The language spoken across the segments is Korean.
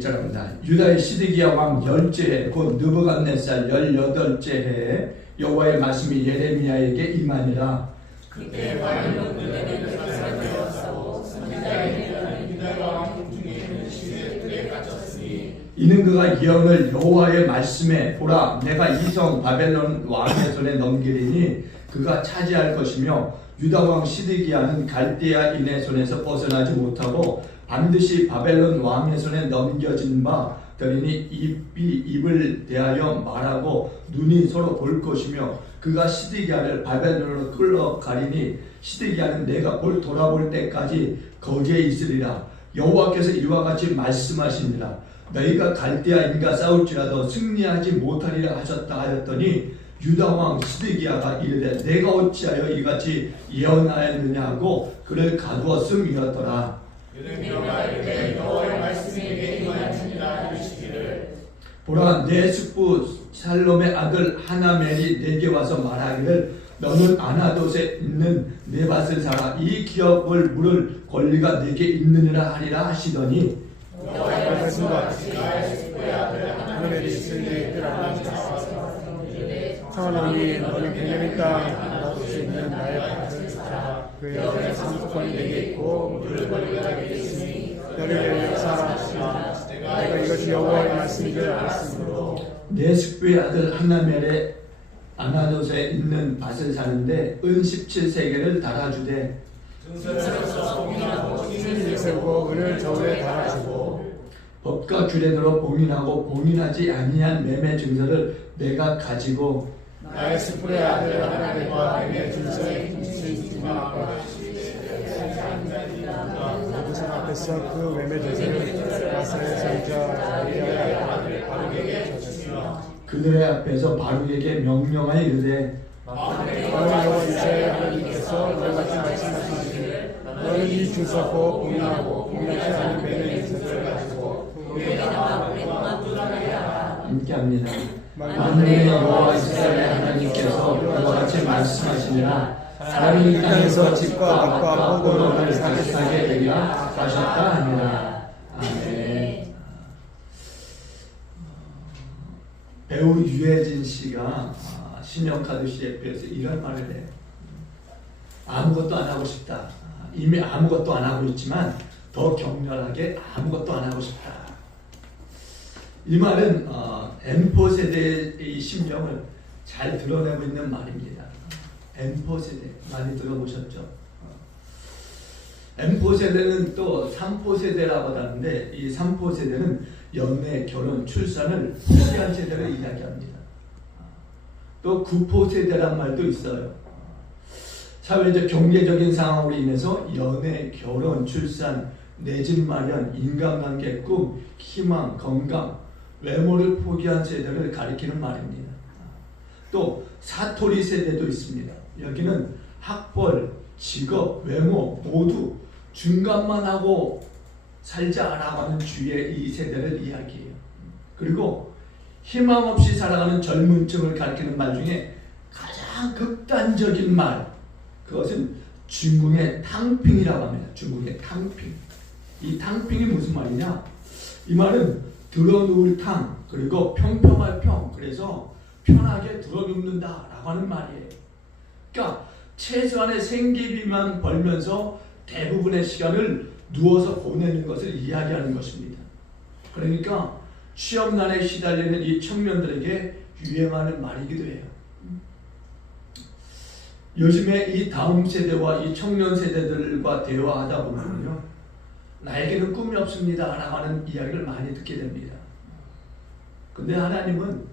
1절입니다. 유다의 시드기야 왕 10째 곧 느부갓네살 18째 해에 여호와의 말씀이 예레미야에게 임하니라. 그때 바벨론 군대는 결사를 되었사오 선지자에게는 유다 왕 중에 있는 시내 뜰에 갇혔으니 이는 그가 예언을 여호와의 말씀에 보라 내가 이 성 바벨론 왕의 손에 넘기리니 그가 차지할 것이며 유다 왕 시드기야는 갈대아인의 손에서 벗어나지 못하고 반드시 바벨론 왕의 손에 넘겨진 바 되리니 입을 대하여 말하고 눈이 서로 볼 것이며 그가 시드기야를 바벨론으로 끌어가리니 시드기야는 내가 돌아볼 때까지 거기에 있으리라. 여호와께서 이와 같이 말씀하시니라. 너희가 갈대아인과 싸울지라도 승리하지 못하리라 하셨다 하였더니 유다 왕 시드기야가 이르되 내가 어찌하여 이같이 예언하였느냐 하고 그를 가두었음이었더라. 예레미야가 이르되 여호와의 말씀이 내게 임하였느니라 이르시기를 보라 내 숙부 살롬의 아들 하나멜이 내게 와서 말하기를 너는 아나돗에 있는 내 밭을 사라 이 기업을 물을 권리가 내게 있느니라 하리라 하시더니 여호와의 말씀과 같이 나의 숙부의 아들 하나멜이 있을 내 뜰 안에서 사람이 너는 베냐민 땅 아나돗에 있는 나의 밭을 사라. 그 여전의 상속권이 내게 있고 물을 권리가 내게 있으니 너를 역사하시라. 내가 이것이 여호와의 말씀인 줄 알았으므로 내 숙부의 아들 하나멜의 아나돗에 있는 밭을 사는데 은 17세겔을 달아주되 증서로서 봉인하고 신을 세우고 은을 저울에 달아주고 법과 규례대로 봉인하고 봉인하지 아니한 매매 증서를 내가 가지고 나의 스풀의 아들 하나님과 매매 증서의 김치님과 누구선 앞에서 그 매매 증서를 나사의 선자 자리아의 아들 바룩에게 줬으며 그들의 앞에서 바룩에게 명령하여 이르되 여호와 이스라엘 하나님께서 이와 같이 말씀하시기를 너는 이 주석고 봉인하고 봉인하지 않은 매매 증서를 가지고 함께합니다. 만군의 여호와 이스라엘 하나님께서 이와 같이 말씀하시니라. 사람이 이 땅에서 집과 밭과 포도원을 사게 되리라 하셨다 하니라. 아멘. 배우 유해진 씨가 신영카드 CF에서 이런 말을 해요. 아무것도 안 하고 싶다. 이미 아무것도 안 하고 있지만 더 격렬하게 아무것도 안 하고 싶다. 이 말은 M4 세대의 심정을 잘 드러내고 있는 말입니다. M4 세대 많이 들어보셨죠? M4 세대는 또 3포 세대라고 하는데 이 3포 세대는 연애, 결혼, 출산을 포기한 세대를 이야기합니다. 또 9포 세대란 말도 있어요. 사회적 경제적인 상황으로 인해서 연애, 결혼, 출산, 내 집 마련, 인간관계, 꿈, 희망, 건강, 외모를 포기한 세대를 가리키는 말입니다. 또 사토리 세대도 있습니다. 여기는 학벌, 직업, 외모 모두 중간만 하고 살자라고 하는 주의 이 세대를 이야기해요. 그리고 희망 없이 살아가는 젊은 층을 가리키는 말 중에 가장 극단적인 말, 그것은 중국의 탕핑이라고 합니다. 중국의 탕핑. 이 탕핑이 무슨 말이냐? 이 말은 들어누울 탕, 그리고 평평할 평, 그래서 편하게 들어눕는다라고 하는 말이에요. 그러니까 최소한의 생계비만 벌면서 대부분의 시간을 누워서 보내는 것을 이야기하는 것입니다. 그러니까 취업난에 시달리는 이 청년들에게 유행하는 말이기도 해요. 요즘에 이 다음 세대와 이 청년 세대들과 대화하다 보면요, 나에게는 꿈이 없습니다 라고 하는 이야기를 많이 듣게 됩니다. 근데 하나님은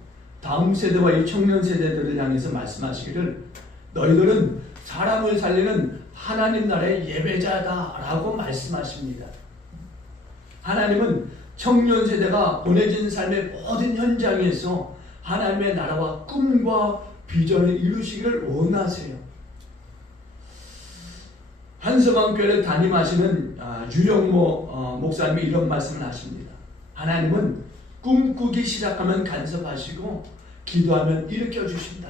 다음 세대와 이 청년 세대들을 향해서 말씀하시기를 너희들은 사람을 살리는 하나님 나라의 예배자다 라고 말씀하십니다. 하나님은 청년 세대가 보내진 삶의 모든 현장에서 하나님의 나라와 꿈과 비전을 이루시기를 원하세요. 한서방교회를 담임하시는 유영모 목사님이 이런 말씀을 하십니다. 하나님은 꿈꾸기 시작하면 간섭하시고 기도하면 일으켜주신다.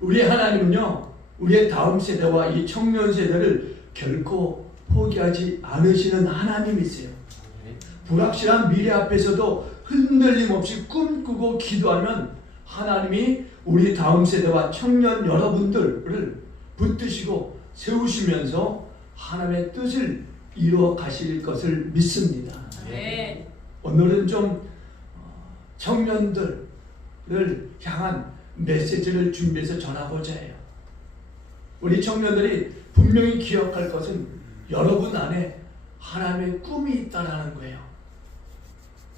우리의 하나님은요, 우리의 다음 세대와 이 청년 세대를 결코 포기하지 않으시는 하나님이세요. 불확실한 미래 앞에서도 흔들림 없이 꿈꾸고 기도하면 하나님이 우리 다음 세대와 청년 여러분들을 붙드시고 세우시면서 하나님의 뜻을 이루어 가실 것을 믿습니다. 네. 오늘은 좀 청년들을 향한 메시지를 준비해서 전하고자 해요. 우리 청년들이 분명히 기억할 것은 여러분 안에 하나님의 꿈이 있다는 거예요.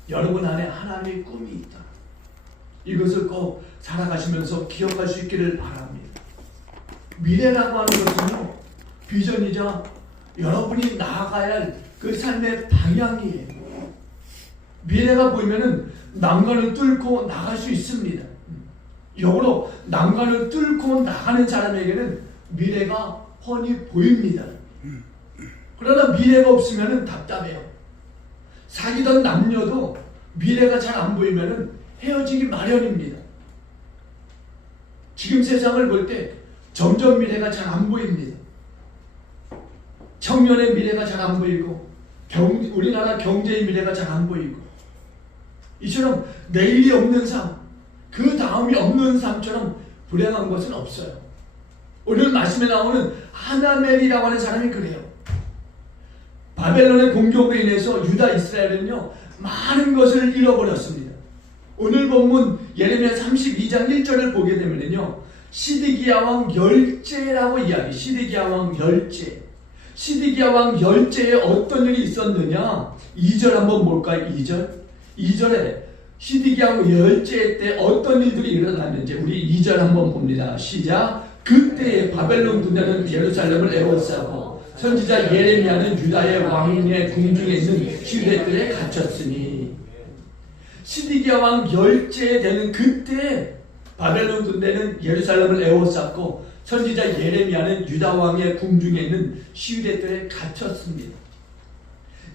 여러분 안에 하나님의 꿈이 있다. 이것을 꼭 살아가시면서 기억할 수 있기를 바랍니다. 미래라고 하는 것은요, 비전이자 여러분이 나아가야 할 그 삶의 방향이에요. 미래가 보이면은 난간을 뚫고 나갈 수 있습니다. 역으로 난간을 뚫고 나가는 사람에게는 미래가 훤히 보입니다. 그러나 미래가 없으면은 답답해요. 사귀던 남녀도 미래가 잘 안 보이면은 헤어지기 마련입니다. 지금 세상을 볼 때 점점 미래가 잘 안 보입니다. 청년의 미래가 잘 안 보이고 우리나라 경제의 미래가 잘 안 보이고 이처럼 내일이 없는 삶, 그 다음이 없는 삶처럼 불행한 것은 없어요. 오늘 말씀에 나오는 하나멜이라고 하는 사람이 그래요. 바벨론의 공격으로 인해서 유다 이스라엘은요 많은 것을 잃어버렸습니다. 오늘 본문 예레미야 32장 1절을 보게 되면요 시드기야 왕 열째라고 이야기. 시드기야 왕 열째. 시드기야 왕 열째에 어떤 일이 있었느냐? 2절 한번 볼까요? 2절에 시드기야 왕 열째 때 어떤 일들이 일어났는지 우리 2절 한번 봅니다. 시작. 그때에 바벨론 군대는 예루살렘을 에워싸고 선지자 예레미야는 유다의 왕의 궁중에 있는 시대들에 갇혔으니 시드기야 왕 열째 되는 그때 바벨론 군대는 예루살렘을 에워쌌고 선지자 예레미야는 유다 왕의 궁중에 있는 시위대들에 갇혔습니다.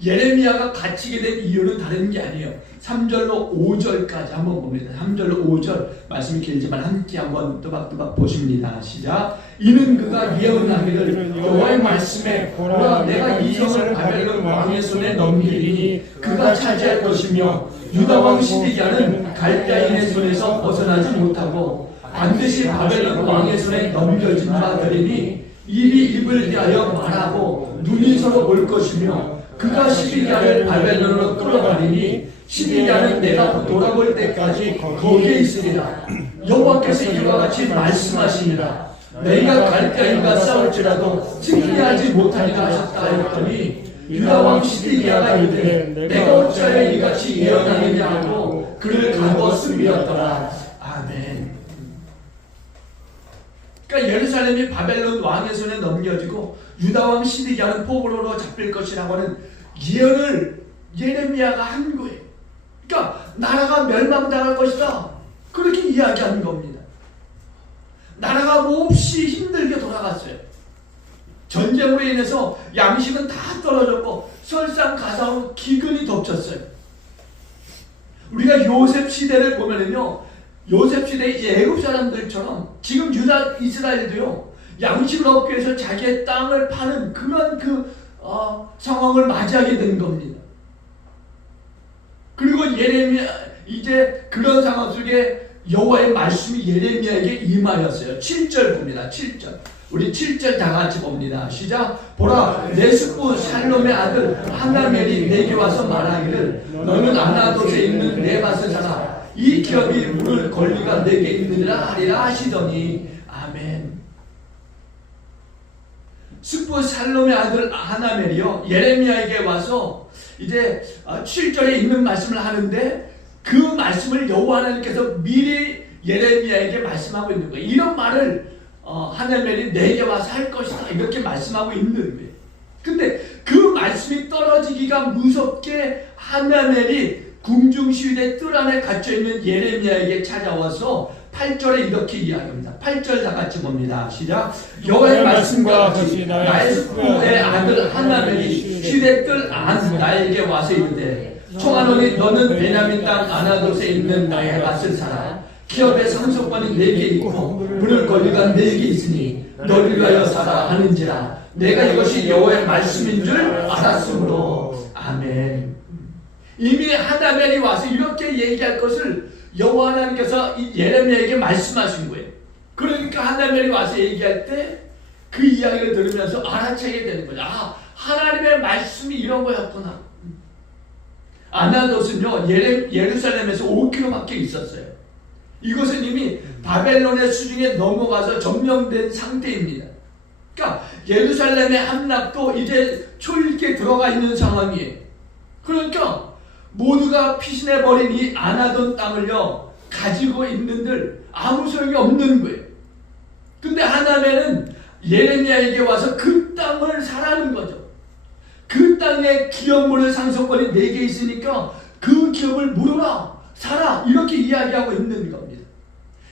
예레미야가 갇히게 된 이유는 다른 게 아니에요. 3절로 5절까지 한번 봅니다. 3절로 5절 말씀이 길지만 함께 한번 또박또박 보십니다. 시작. 이는 그가 예언하기를 여호와의 말씀에 보라 내가 이 성을 바벨론 왕의 손에 넘기리니 그가 차지할 것이며 유다 왕 시드기야는 갈대인의 손에서 벗어나지 못하고 반드시 바벨론 왕의 손에 넘겨진 바 되리니 입이 입을 대하여 말하고 눈이 서로 볼 것이며 그가 시드기야를 바벨론으로 끌어가리니 시드기야는 내가 돌아볼 때까지 거기에 있으리라. 여호와께서 이와 같이 말씀하시니라. 내가 갈대인과 싸울지라도 승리하지 못하리라 하셨다 했더니 유다 왕 시드기야가 이르되 내가 어찌하여 이같이 예언하느냐 하고 그를 가두어 숨기었더라. 아멘. 그러니까 예루살렘이 바벨론 왕의 손에 넘겨지고 유다 왕 시드기야는 포로로 잡힐 것이라고 하는 예언을 예레미야가 한 거예요. 그러니까 나라가 멸망당할 것이다. 그렇게 이야기한 겁니다. 나라가 몹시 힘들게 돌아갔어요. 전쟁으로 인해서 양식은 다 떨어졌고 설상가상으로 기근이 덮쳤어요. 우리가 요셉 시대를 보면은요, 요셉 시대의 애굽 사람들처럼 지금 유다 이스라엘도요 양식을 얻기 위해서 자기의 땅을 파는 그런 상황을 맞이하게 된 겁니다. 그리고 예레미야 이제 그런 상황 속에 여호와의 말씀이 예레미야에게 임하였어요. 7절 봅니다. 7절. 우리 7절 다 같이 봅니다. 시작. 보라 내 숙부 살롬의 아들 하나멜이 내게 와서 말하기를 너는 아나돗에 있는 내 밭을 사라. 이 기업이 물을 권리가 내게 있느니라 하리라 하시더니 아멘. 숙부 살롬의 아들 하나멜이요 예레미야에게 와서 이제 7절에 있는 말씀을 하는데 그 말씀을 여호와 하나님께서 미리 예레미야에게 말씀하고 있는 거예요. 이런 말을 하나멜이 내게 와서 할 것이다 이렇게 말씀하고 있는 거예요. 근데 그 말씀이 떨어지기가 무섭게 하나멜이 궁중시위대 뜰 안에 갇혀있는 예레미야에게 찾아와서 8절에 이렇게 이야기합니다. 8절 다 같이 봅니다. 시작. 여호와의 말씀과 같이 나의 숙부의 아들 하나멜이 시위대 뜰 안 나에게 와서 이르되 청하노니 너는 베냐민 땅 아나돗에 있는 나의 밭을 사라. 기업의 상속권이 내게 있고 부를 권리가 내게 있으니 너를 위하여 사라 하는지라. 내가 이것이 여호와의 말씀인 줄 알았으므로 아멘. 이미 하나멜이 와서 이렇게 얘기할 것을 여호와 하나님께서 예레미야에게 말씀하신 거예요. 그러니까 하나멜이 와서 얘기할 때 그 이야기를 들으면서 알아채게 되는 거죠. 아, 하나님의 말씀이 이런 거였구나. 아나돗은요 예루살렘에서 5km밖에 있었어요. 이것은 이미 바벨론의 수중에 넘어가서 점령된 상태입니다. 그러니까 예루살렘의 함락도 이제 초읽기에 들어가 있는 상황이에요. 그러니까 모두가 피신해버린 이 아나돈 땅을요 가지고 있는들 아무 소용이 없는 거예요. 근데 하나멜은 예레미야에게 와서 그 땅을 사라는 거죠. 그 땅에 기업물을 상속권이 4개 있으니까 그 기업을 물어라, 사라, 이렇게 이야기하고 있는 겁니다.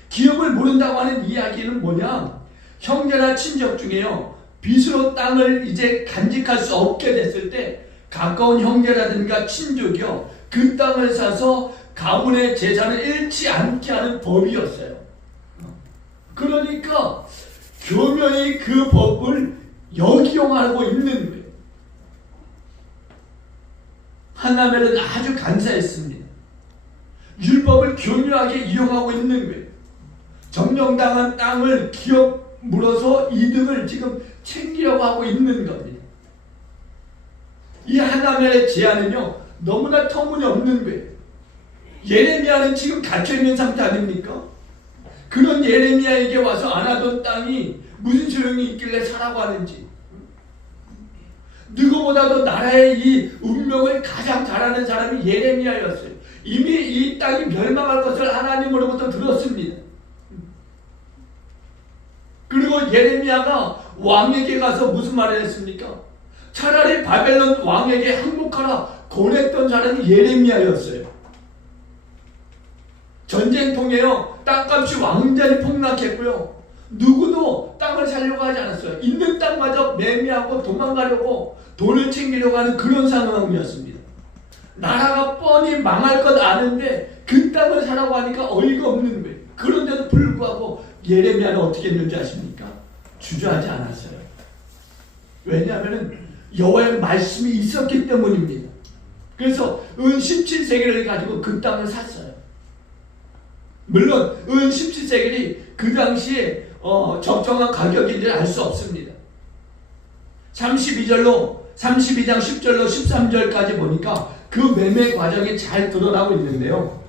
기업을 모른다고 하는 이야기는 뭐냐? 형제나 친족 중에요 빚으로 땅을 이제 간직할 수 없게 됐을 때 가까운 형제라든가 친족이요 그 땅을 사서 가문의 재산을 잃지 않게 하는 법이었어요. 그러니까 교묘히 그 법을 역이용하고 있는 거예요. 하나멜은 아주 간사했습니다. 율법을 교묘하게 이용하고 있는 거예요. 점령당한 땅을 기업 물어서 이득을 지금 챙기려고 하고 있는 겁니다. 이 하나멜의 제안은요 너무나 터무니없는 거예요. 예레미야는 지금 갇혀있는 상태 아닙니까? 그런 예레미야에게 와서 아나돈 땅이 무슨 소용이 있길래 사라고 하는지, 누구보다도 나라의 이 운명을 가장 잘 아는 사람이 예레미야였어요. 이미 이 땅이 멸망할 것을 하나님으로부터 들었습니다. 그리고 예레미야가 왕에게 가서 무슨 말을 했습니까? 차라리 바벨론 왕에게 항복하라 권했던 사람이 예레미야였어요. 전쟁통에요 땅값이 완전히 폭락했고요 누구도 땅을 살려고 하지 않았어요. 있는 땅마저 매매하고 도망가려고 돈을 챙기려고 하는 그런 상황이었습니다. 나라가 뻔히 망할 것 아는데 그 땅을 사라고 하니까 어이가 없는 거예요. 그런데도 불구하고 예레미야는 어떻게 했는지 아십니까? 주저하지 않았어요. 왜냐하면 여호와의 말씀이 있었기 때문입니다. 그래서 은 17세겔을 가지고 그 땅을 샀어요. 물론 은 17세겔이 그 당시에 적정한 가격인지를 알 수 없습니다. 32장 10절로 13절까지 보니까 그 매매 과정이 잘 드러나고 있는데요.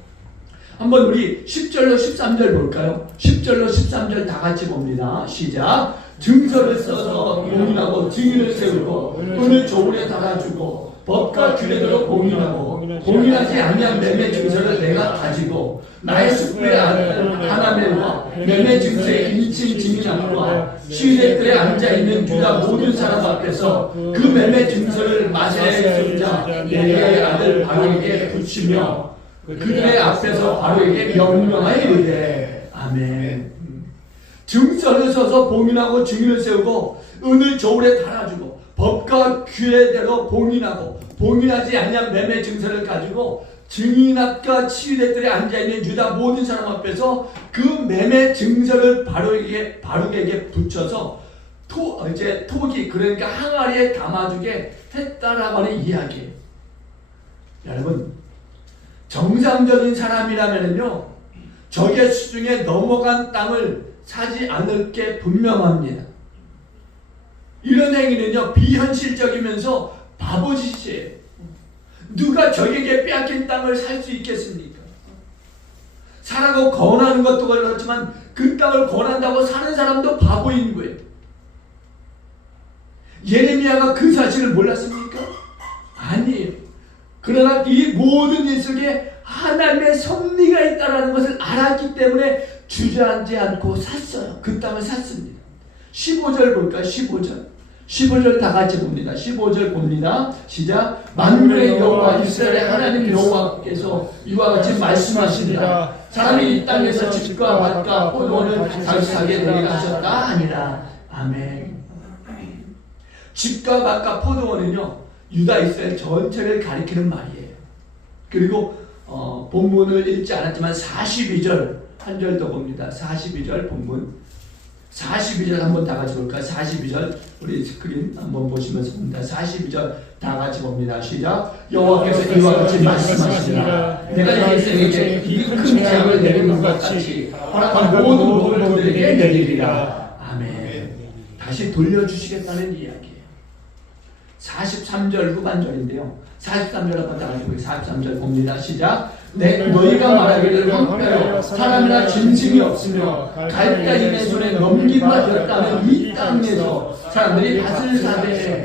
한번 우리 10절로 13절 볼까요? 10절로 13절 다 같이 봅니다. 시작. 증서를 써서 봉인하고 증인을 세우고 은을 조울에 달아주고 법과 규례대로 봉인하고 봉인하지 아니한 매매 증서를 내가 가지고 나의 숙부의 아들 하나멜과 매매 증서의 1층 증인함과 시위대들에 앉아있는 유다 모든 사람 앞에서 그 매매 증서를 마세의 손자 네리야의 아들 바룩에게 붙이며 그들의 앞에서 바룩에게 명령하여 이르되 아멘. 증서를 써서 봉인하고 증인을 세우고 은을 저울에 달아주고 법과 규례대로 봉인하고 봉인하지 아니한 매매 증서를 가지고 증인앞과 치유대들에 앉아있는 유다 모든 사람 앞에서 그 매매 증서를 바룩에게 붙여서 톡이 그러니까 항아리에 담아주게 했다라고 하는 이야기예요. 여러분 정상적인 사람이라면요 적의 수중에 넘어간 땅을 사지 않을 게 분명합니다. 이런 행위는요 비현실적이면서 바보짓이에요. 누가 적에게 빼앗긴 땅을 살 수 있겠습니까? 사라고 권하는 것도 그렇지만 그 땅을 권한다고 사는 사람도 바보인 거예요. 예레미야가 그 사실을 몰랐습니까? 아니에요. 그러나 이 모든 일 속에 하나님의 섭리가 있다는 것을 알았기 때문에 주저하지 않고 샀어요. 그 땅을 샀습니다. 15절 볼까요? 15절 다 같이 봅니다. 15절 봅니다. 시작. 만군의 여호와 이스라엘의 하나님 여호와께서 이와 같이 말씀하시니라. 사람이 이 땅에서 집과 밭과 포도원을 다시 사게 되리라 하셨다 아니라. 아멘. 집과 밭과 포도원은요 유다 이스라엘 전체를 가리키는 말이에요. 그리고 본문을 읽지 않았지만 42절 한 절 더 봅니다. 42절 본문 42절 한번 다 같이 볼까요? 42절 우리 스크린 한번 보시면서 봅니다. 42절 다 같이 봅니다. 시작. 여호와께서 이와 같이 말씀하시니라. 내가 일생에게 이 큰 재앙을 내리는 것 같이 허락한 모든 복을 그들에게 내리리라. 아멘. 다시 돌려주시겠다는 이야기예요. 43절 후반절인데요. 43절 한번 다 같이 43절 봅니다. 시작. 너희가 말하기를 황폐하여 사람이나 짐승이 없으며 갈대인의 손에 넘김과 되었다는 이 땅에서 사람들이 밭을 사되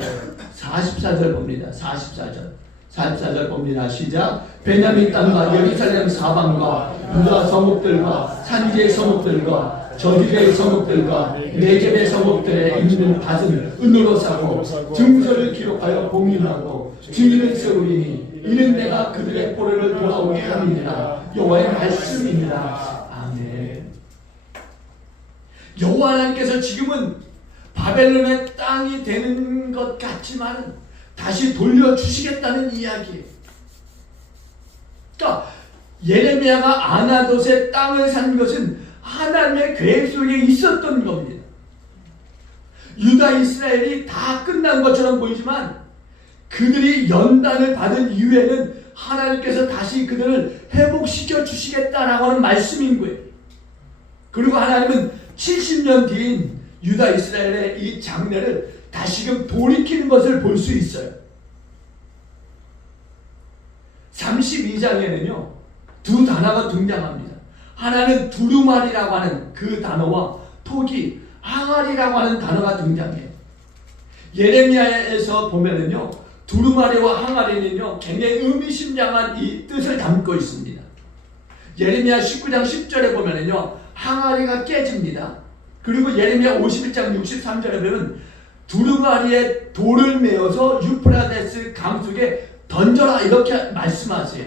44절 봅니다. 44절 봅니다. 시작. 베냐민 땅과 예루살렘 사방과 유다 성읍들과 산지의 성읍들과 저주의 성읍들과 네겝의 성읍들에 있는 밭은 은으로 사고 증서를 기록하여 봉인하고 증인을 세우리니 이는 내가 그들의 포로를 돌아오게 함이니라. 여호와의 말씀이니라. 아멘. 여호와 하나님께서 지금은 바벨론의 땅이 되는 것 같지만 다시 돌려주시겠다는 이야기예요. 그러니까 예레미야가 아나돗의 땅을 산 것은 하나님의 계획 속에 있었던 겁니다. 유다 이스라엘이 다 끝난 것처럼 보이지만 그들이 연단을 받은 이후에는 하나님께서 다시 그들을 회복시켜 주시겠다라고 하는 말씀인 거예요. 그리고 하나님은 70년 뒤인 유다 이스라엘의 이 장래를 다시금 돌이키는 것을 볼 수 있어요. 32장에는요 두 단어가 등장합니다. 하나는 두루마리라고 하는 그 단어와 토기 항아리라고 하는 단어가 등장해요. 예레미야에서 보면은요 두루마리와 항아리는요 굉장히 의미심장한 이 뜻을 담고 있습니다. 예레미야 19장 10절에 보면은요 항아리가 깨집니다. 그리고 예레미야 51장 63절에 보면 두루마리에 돌을 메어서 유프라데스 강 속에 던져라 이렇게 말씀하세요.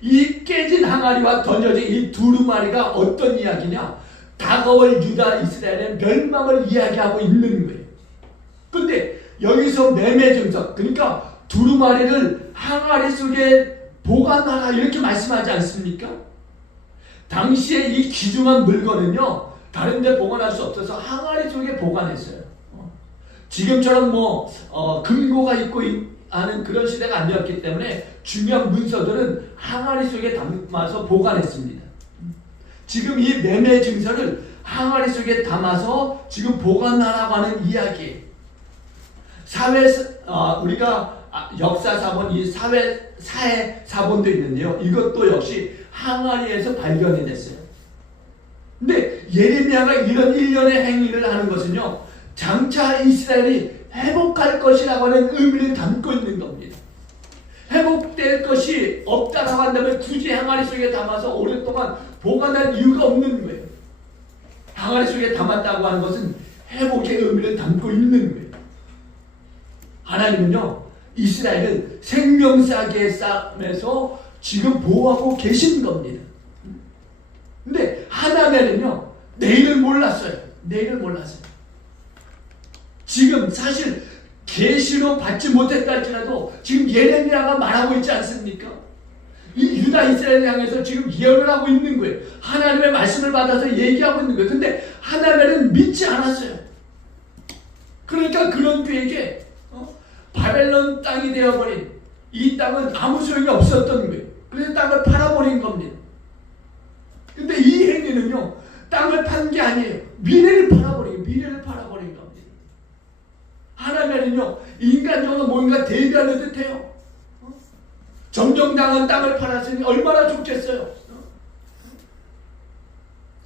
이 깨진 항아리와 던져진 이 두루마리가 어떤 이야기냐? 다가올 유다 이스라엘의 멸망을 이야기하고 있는 거예요. 근데 여기서 매매 증석, 그러니까 두루마리를 항아리 속에 보관하라 이렇게 말씀하지 않습니까? 당시에 이 귀중한 물건은요 다른 데 보관할 수 없어서 항아리 속에 보관했어요. 지금처럼 금고가 있고 하는 그런 시대가 아니었기 때문에 중요한 문서들은 항아리 속에 담아서 보관했습니다. 지금 이 매매 증서를 항아리 속에 담아서 지금 보관하라고 하는 이야기예요. 우리가 역사 사본 이 사회 사본도 있는데요. 이것도 역시 항아리에서 발견이 됐어요. 근데 예레미야가 이런 일련의 행위를 하는 것은요 장차 이스라엘이 회복할 것이라고 하는 의미를 담고 있는 겁니다. 회복될 것이 없다라고 한다면 굳이 항아리 속에 담아서 오랫동안 보관할 이유가 없는 거예요. 항아리 속에 담았다고 하는 것은 회복의 의미를 담고 있는 거예요. 하나님은요 이스라엘을 생명사기의 싸움에서 지금 보호하고 계신 겁니다. 근데 하나님은요 내일을 몰랐어요. 지금 사실 계시로 받지 못했다 할지라도 지금 예레미야가 말하고 있지 않습니까? 이 유다 이스라엘을 향해서 지금 예언을 하고 있는 거예요. 하나님의 말씀을 받아서 얘기하고 있는 거예요. 근데 하나님은 믿지 않았어요. 그러니까 그런 그에게 바벨론 땅이 되어버린 이 땅은 아무 소용이 없었던 거예요. 그래서 땅을 팔아버린 겁니다. 근데 이 행위는요 땅을 판 게 아니에요. 미래를 팔아버린 겁니다. 하나님은요 인간적으로 뭔가 대비하는 듯해요. 점령당한 땅을 팔았으니 얼마나 좋겠어요.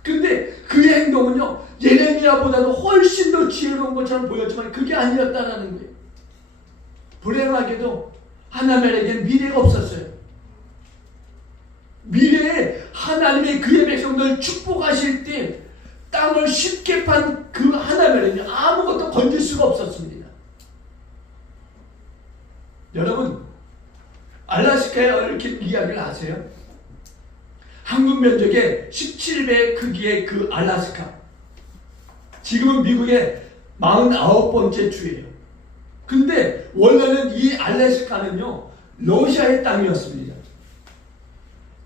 근데 그의 행동은요 예레미야보다도 훨씬 더 지혜로운 것처럼 보였지만 그게 아니었다라는 거예요. 불행하게도 하나님에게는 미래가 없었어요. 미래에 하나님이 그의 백성들을 축복하실 때 땅을 쉽게 판 그 하나님에게는 아무것도 건질 수가 없었습니다. 여러분 알래스카에 얽힌 이야기를 아세요? 한국 면적의 17배 크기의 그 알래스카 지금은 미국의 49번째 주예요. 근데 원래는 이 알래스카는요 러시아의 땅이었습니다.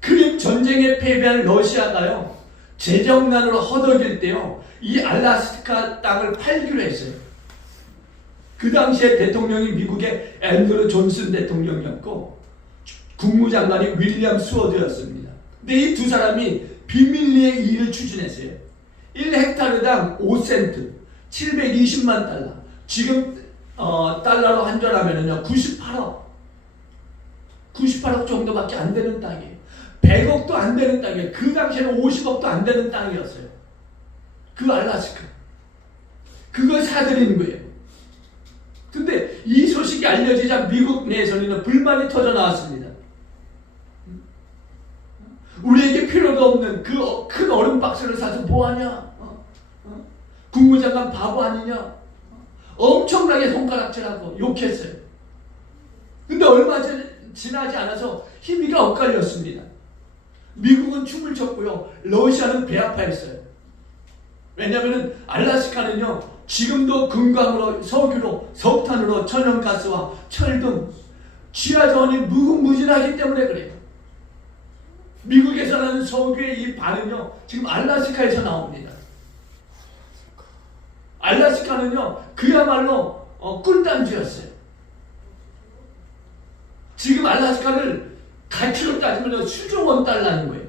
크림 전쟁에 패배한 러시아가요 재정난으로 허덕일 때요 이 알래스카 땅을 팔기로 했어요. 그 당시에 대통령이 미국의 앤드루 존슨 대통령이었고 국무장관이 윌리엄 스워드였습니다. 근데 이 두 사람이 비밀리에 일을 추진했어요. 1헥타르당 5센트, 720만 달러. 지금 달러로 환전하면은요 98억 정도밖에 안 되는 땅이에요. 100억도 안 되는 땅이에요. 그 당시에는 50억도 안 되는 땅이었어요. 그 알라스카. 그걸 사들이는 거예요. 근데 이 소식이 알려지자 미국 내에서는 불만이 터져 나왔습니다. 우리에게 필요도 없는 그 큰 얼음 박스를 사서 뭐하냐? 국무장관 바보 아니냐? 엄청나게 손가락질하고 욕했어요. 근데 얼마 지나지 않아서 희비가 엇갈렸습니다. 미국은 춤을 췄고요. 러시아는 배아파했어요. 왜냐하면 알라스카는요. 지금도 금광으로, 석유로, 석탄으로, 천연가스와 철 등 취하자원이 무궁무진하기 때문에 그래요. 미국에서는 석유의 이 반은요. 지금 알라스카에서 나옵니다. 알라스카는요. 그야말로 꿀단지였어요. 지금 알라스카를 가치로 따지면 수조 원 달러인 거예요.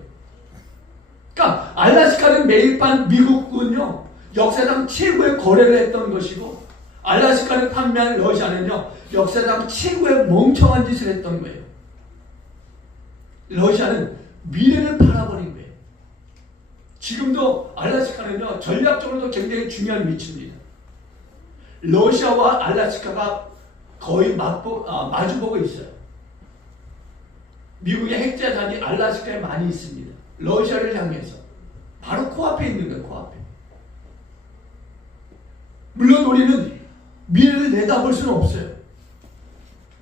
그러니까 알라스카는 매입한 미국은요. 역사상 최고의 거래를 했던 것이고 알라스카를 판매한 러시아는요. 역사상 최고의 멍청한 짓을 했던 거예요. 러시아는 미래를 팔아버린 거예요. 지금도 알라스카는요. 전략적으로도 굉장히 중요한 위치입니다. 러시아와 알라스카가 거의 마주보고 있어요. 미국의 핵자산이 알라스카에 많이 있습니다. 러시아를 향해서. 바로 코앞에 있는 거예요. 코앞에. 물론 우리는 미래를 내다볼 수는 없어요.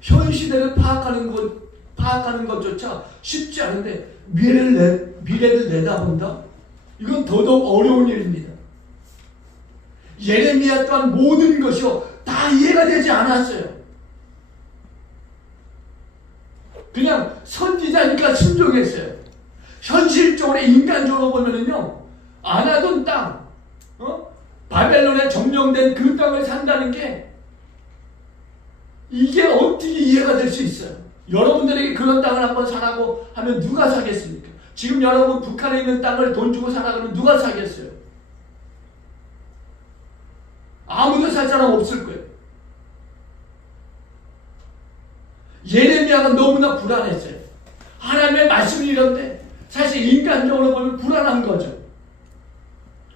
현 시대를 파악하는 것조차 쉽지 않은데 미래를 내다본다? 이건 더더욱 어려운 일입니다. 예레미야 또한 모든 것이 다 이해가 되지 않았어요. 그냥 선지자니까 순종했어요. 현실적으로 인간적으로 보면은요, 아나돈 땅, 바벨론에 점령된 그 땅을 산다는 게 이게 어떻게 이해가 될 수 있어요? 여러분들에게 그런 땅을 한번 사라고 하면 누가 사겠습니까? 지금 여러분 북한에 있는 땅을 돈 주고 사라 그러면 누가 사겠어요? 아무도 살 사람 없을 거예요. 예레미야가 너무나 불안했어요. 하나님의 말씀이 이런데 사실 인간적으로 보면 불안한 거죠.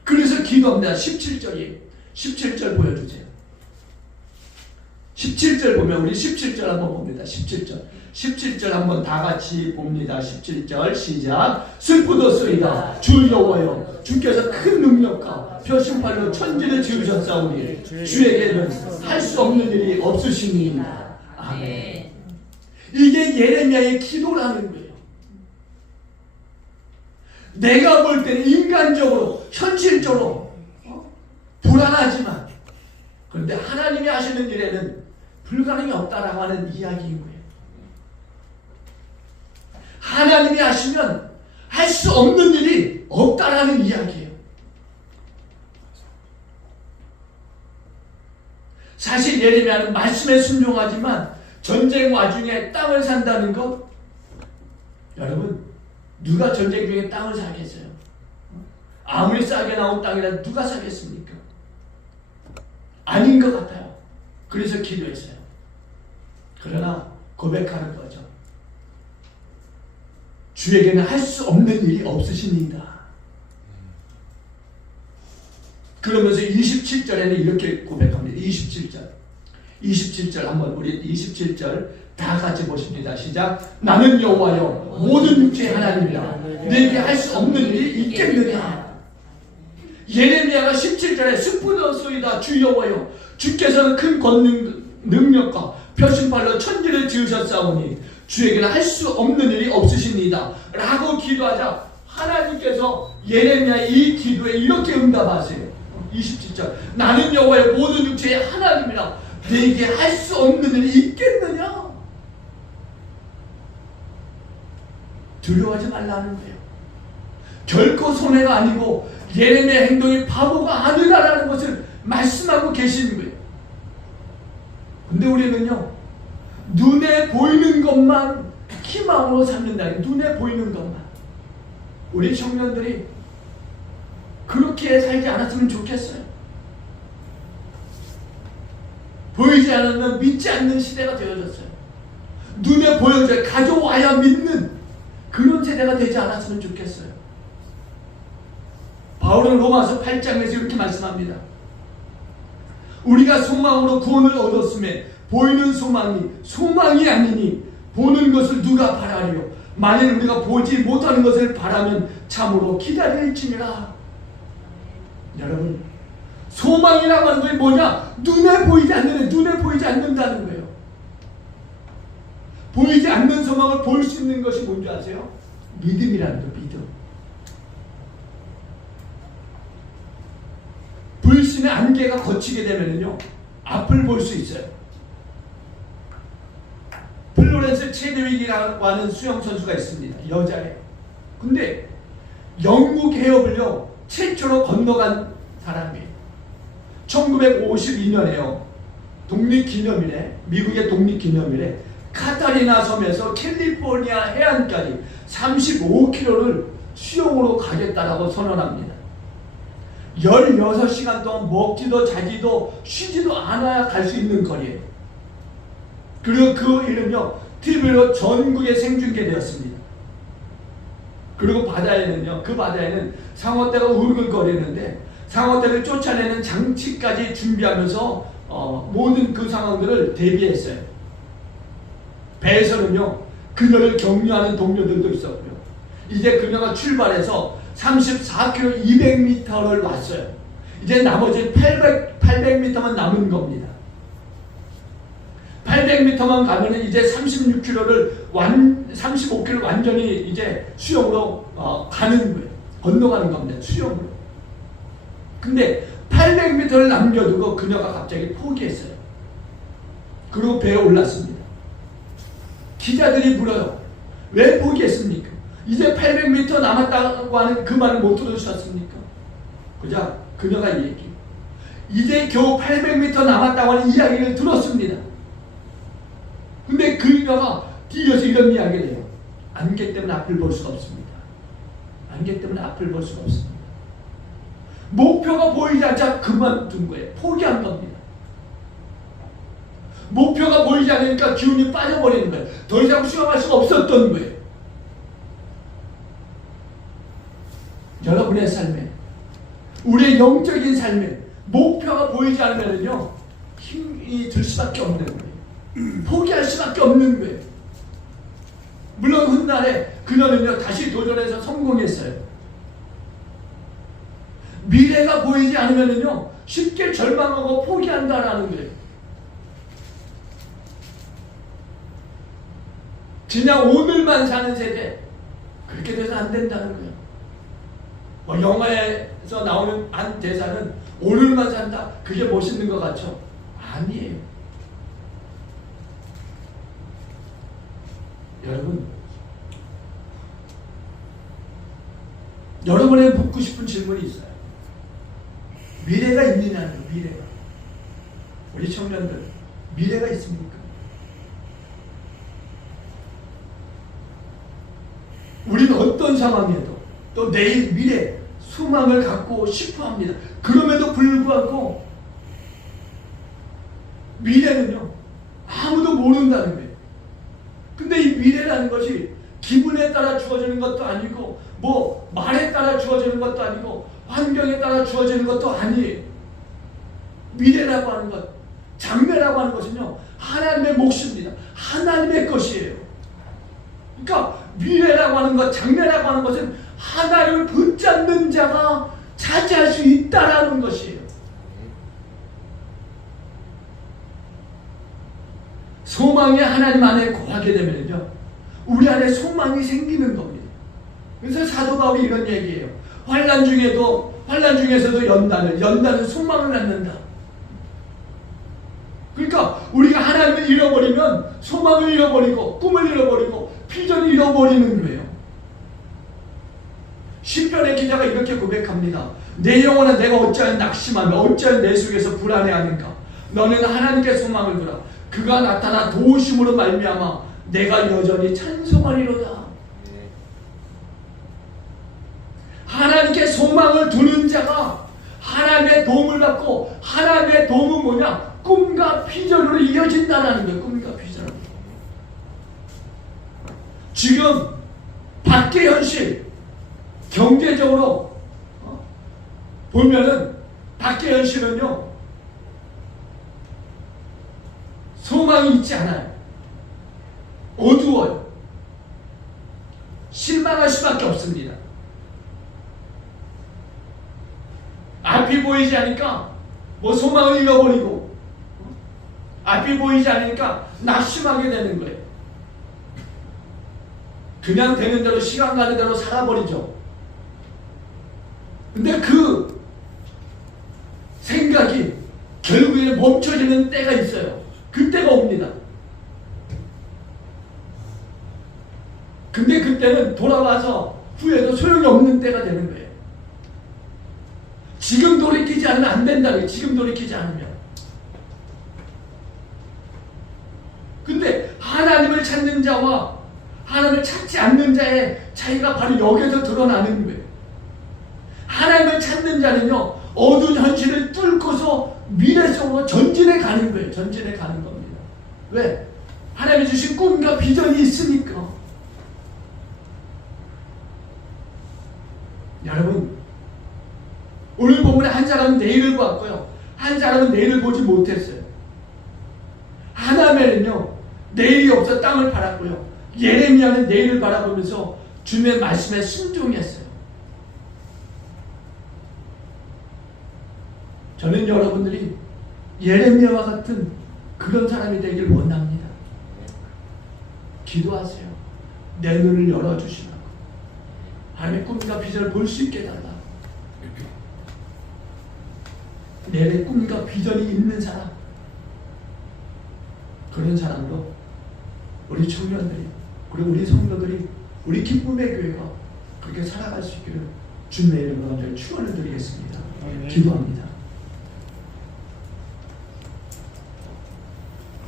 그래서 기도합니다. 17절이에요. 17절 보여주세요. 17절 보면 우리 17절 한번 봅니다. 17절 한번 다 같이 봅니다. 17절 시작. 슬프도소이다 주 여호와여 주께서 큰 능력과 표심팔로 천지를 지으셨사오니 주에게는 할 수 없는 일이 없으시니이다. 아멘. 이게 예레미야의 기도라는 거예요. 내가 볼 때는 인간적으로 현실적으로 불안하지만 그런데 하나님이 하시는 일에는 불가능이 없다라고 하는 이야기인 거예요. 하나님이 하시면 할 수 없는 일이 없다라는 이야기예요. 사실 예레미야는 말씀에 순종하지만 전쟁 와중에 땅을 산다는 것, 여러분 누가 전쟁 중에 땅을 사겠어요? 아무리 싸게 나온 땅이라도 누가 사겠습니까? 아닌 것 같아요. 그래서 기도했어요. 그러나 고백하는 거죠. 주에게는 할 수 없는 일이 없으시니이다. 그러면서 27절에는 이렇게 고백합니다. 27절 한번 우리 27절 다 같이 보십니다. 시작. 나는 여호와여 모든 육체의 하나님이라 내게 할 수 없는 일이 있겠느냐. 예레미야가 17절에 슬프도소이다 주 여호와여 주께서는 큰 권능 능력과 표심팔로 천지를 지으셨사오니 주에게는 할 수 없는 일이 없으십니다 라고 기도하자 하나님께서 예레미야의 이 기도에 이렇게 응답하세요. 27절 나는 여호와의 모든 육체의 하나님이라 내게 할 수 없는 일이 있겠느냐. 두려워하지 말라는 거예요. 결코 손해가 아니고 예레미야의 행동이 바보가 아니다라는 것을 말씀하고 계시는 거예요. 근데 우리는요, 눈에 보이는 것만 희망으로 삼는다. 눈에 보이는 것만. 우리 청년들이 그렇게 살지 않았으면 좋겠어요. 보이지 않으면 믿지 않는 시대가 되어졌어요. 눈에 보여줘야 가져와야 믿는 그런 세대가 되지 않았으면 좋겠어요. 바울은 로마서 8장에서 이렇게 말씀합니다. 우리가 소망으로 구원을 얻었음에 보이는 소망이 아니니 보는 것을 누가 바라리요. 만일 우리가 보지 못하는 것을 바라면 참으로 기다릴지니라. 여러분, 소망이라고 하는 것이 뭐냐? 눈에 보이지 않는다는 거예요. 보이지 않는 소망을 볼 수 있는 것이 뭔지 아세요? 믿음이라는 거예요. 믿음. 불신의 안개가 걷히게 되면요, 앞을 볼 수 있어요. 플로렌스 체드윅이라고 하는 수영 선수가 있습니다. 여자예요. 근데 영국 해협을요, 최초로 건너간 사람이에요. 1952년에요. 독립기념일에, 미국의 독립기념일에 카타리나 섬에서 캘리포니아 해안까지 35km를 수영으로 가겠다라고 선언합니다. 16시간 동안 먹지도 자지도 쉬지도 않아야 갈 수 있는 거리예요. 그리고 그 이름요, TV로 전국에 생중계되었습니다. 그리고 바다에는요, 그 바다에는 상어떼가 울글거리는데 상어떼를 쫓아내는 장치까지 준비하면서 모든 그 상황들을 대비했어요. 배에서는요, 그녀를 격려하는 동료들도 있었고요. 이제 그녀가 출발해서 34km 200m를 왔어요. 이제 나머지 800m만 남은 겁니다. 800m만 가면은 이제 35km를 완전히 이제 수영으로 가는 거예요. 건너가는 겁니다. 수영으로. 근데 800m를 남겨두고 그녀가 갑자기 포기했어요. 그리고 배에 올랐습니다. 기자들이 물어요. 왜 포기했습니까? 이제 800m 남았다고 하는 그 말을 못 들으셨습니까? 그자 그녀가 얘기해요. 이제 겨우 800m 남았다고 하는 이야기를 들었습니다. 근데 그녀가 뒤에서 이런 이야기를 해요. 안개 때문에 앞을 볼 수가 없습니다. 안개 때문에 앞을 볼 수가 없습니다. 목표가 보이지 않자 그만둔 거예요. 포기한 겁니다. 목표가 보이지 않으니까 기운이 빠져버리는 거예요. 더 이상 수영할 수가 없었던 거예요. 여러분의 삶에, 우리의 영적인 삶에 목표가 보이지 않으면요, 힘이 들 수밖에 없는 거예요. 포기할 수밖에 없는 거예요. 물론 훗날에 그녀는요, 다시 도전해서 성공했어요. 미래가 보이지 않으면요, 쉽게 절망하고 포기한다라는 거예요. 그냥 오늘만 사는 세대, 그렇게 돼서 안 된다는 거예요. 뭐 영화에서 나오는 한 대사는 오늘만 산다, 그게 멋있는 것 같죠? 아니에요. 여러분에게 묻고 싶은 질문이 있어요. 미래가 있느냐는 거예요. 미래가. 우리 청년들, 미래가 있습니까? 우리는 어떤 상황에도 또 내일 미래 소망을 갖고 싶어 합니다. 그럼에도 불구하고 미래는요, 아무도 모른다는 거예요. 근데 이 미래라는 것이 기분에 따라 주어지는 것도 아니고, 뭐 말에 따라 주어지는 것도 아니고, 환경에 따라 주어지는 것도 아니에요. 미래라고 하는 것, 장래라고 하는 것은요, 하나님의 몫입니다. 하나님의 것이에요. 그러니까 미래라고 하는 것, 장래라고 하는 것은 하나님을 붙잡는 자가 차지할 수 있다라는 것이에요. 소망이 하나님 안에 거하게 되면요, 우리 안에 소망이 생기는 겁니다. 그래서 사도 바울이 이런 얘기예요. 환난 중에서도 연단은 소망을 낳는다. 그러니까 우리가 하나님을 잃어버리면 소망을 잃어버리고 꿈을 잃어버리고 비전을 잃어버리는 거예요. 시편의 기자가 이렇게 고백합니다. 내 영혼아, 내가 어찌하여 낙심하며 어찌하여 내 속에서 불안해하는가. 너는 하나님께 소망을 두라. 그가 나타나 도우심으로 말미암아 내가 여전히 찬송하리로다. 하나님께 소망을 두는 자가 하나님의 도움을 받고, 하나님의 도움은 뭐냐? 꿈과 비전으로 이어진다는 거예요. 꿈과 비전. 지금 밖의 현실, 경제적으로 보면은 밖의 현실은요, 소망이 있지 않아요. 어두워요. 실망할 수밖에 없습니다. 앞이 보이지 않으니까 뭐 소망을 잃어버리고, 앞이 보이지 않으니까 낙심하게 되는 거예요. 그냥 되는 대로, 시간 가는 대로 살아버리죠. 근데 그 생각이 결국에는 멈춰지는 때가 있어요. 그때가 옵니다. 근데 그때는 돌아와서 후회도 소용이 없는 때가 되는 거예요. 지금 돌이키지 않으면 안 된다고요. 지금 돌이키지 않으면. 근데 하나님을 찾는 자와 하나님을 찾지 않는 자의 차이가 바로 여기서 드러나는 거예요. 하나님을 찾는 자는요, 어두운 현실을 뚫고서 미래 속으로 전진해 가는 거예요. 전진해 가는 겁니다. 왜? 하나님이 주신 꿈과 비전이 있으니까. 여러분, 오늘 본문에 한 사람은 내일을 보았고요, 한 사람은 내일을 보지 못했어요. 하나멜은요, 내일이 없어 땅을 팔았고요, 예레미야는 내일을 바라보면서 주님의 말씀에 순종했어요. 저는 여러분들이 예레미야와 같은 그런 사람이 되길 원합니다. 기도하세요. 내 눈을 열어주시라고. 하나님의 꿈과 비전을 볼 수 있게 해달라. 내 꿈과 비전이 있는 사람, 그런 사람도 우리 청년들이, 그리고 우리 성도들이, 우리 기쁨의 교회가 그렇게 살아갈 수 있기를 주님의 이름으로 축원을 드리겠습니다. 기도합니다.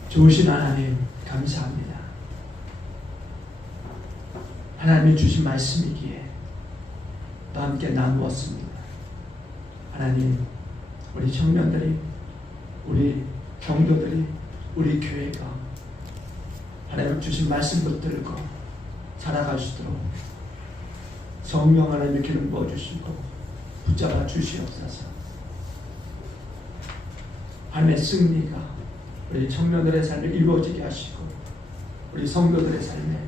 좋으신 하나님, 감사합니다. 하나님이 주신 말씀이기에 또 함께 나누었습니다. 하나님, 우리 청년들이, 우리 성도들이, 우리 교회가 하나님 주신 말씀 붙들고 살아갈 수 있도록 성령 하나님의 기름 부어주시고 붙잡아 주시옵소서. 하나님의 승리가 우리 청년들의 삶에 이루어지게 하시고, 우리 성도들의 삶에,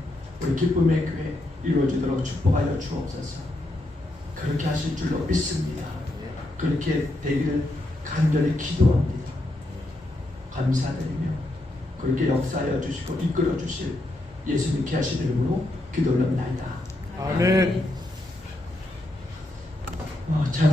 우리 기쁨의 교회 이루어지도록 축복하여 주옵소서. 그렇게 하실 줄로 믿습니다. 그렇게 되기를 간절히 기도합니다. 감사드리며 그렇게 역사하여 주시고 이끌어 주실 예수님께 하신 이름으로 기도를 합니다. 아멘. 참